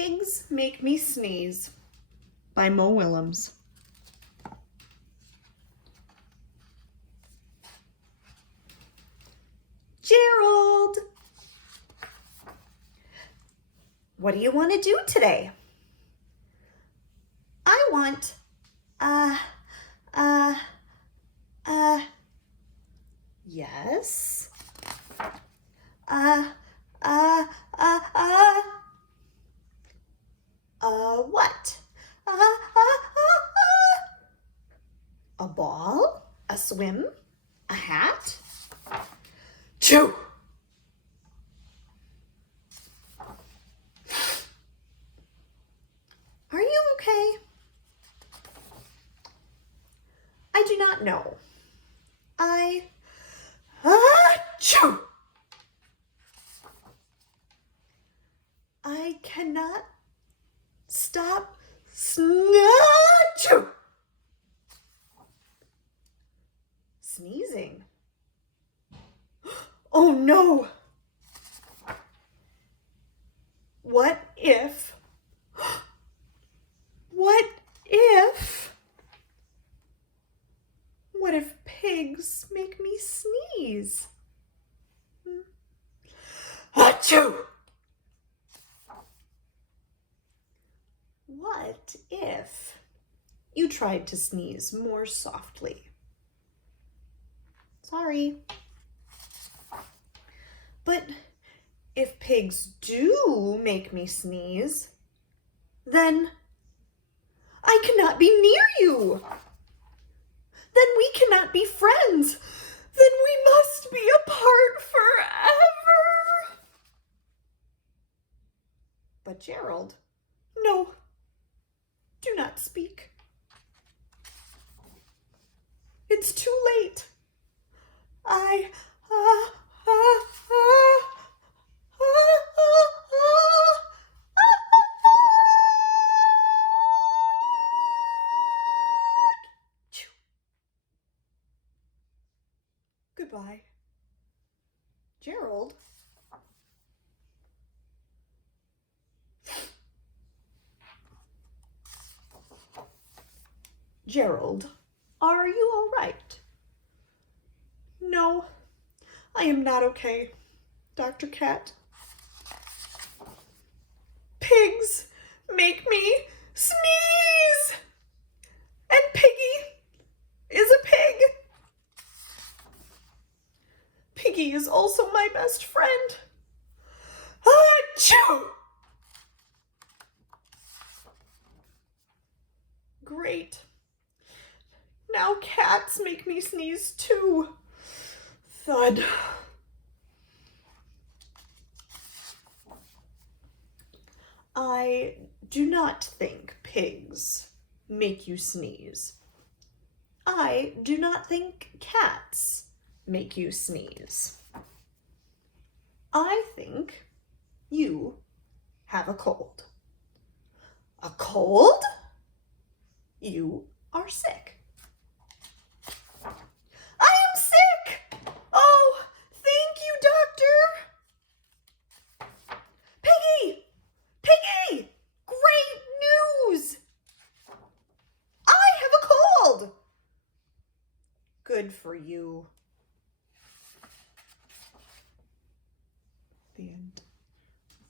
Pigs Make Me Sneeze by Mo Willems. Gerald, what do you want to do today? I want, yes, what? A ball? A swim? A hat? Chew! Are you okay? I do not know. Chew! I cannot stop chew! Sneezing. Oh no! What if pigs make me sneeze? Achoo! What if you tried to sneeze more softly? Sorry. But if pigs do make me sneeze, then I cannot be near you. Then we cannot be friends. Then we must be apart forever. But Gerald, no, do not speak. It's too late. Goodbye. Gerald? Gerald, are you all right? No, I am not okay, Dr. Cat. Pigs make me sneeze! And Piggy is a pig. Piggy is also my best friend. Achoo! Great. Now cats make me sneeze too. Thud. I do not think pigs make you sneeze. I do not think cats make you sneeze. I think you have a cold. A cold? You are sick. I am sick! Oh, thank you, doctor! Piggy! Piggy! Great news! I have a cold! Good for you.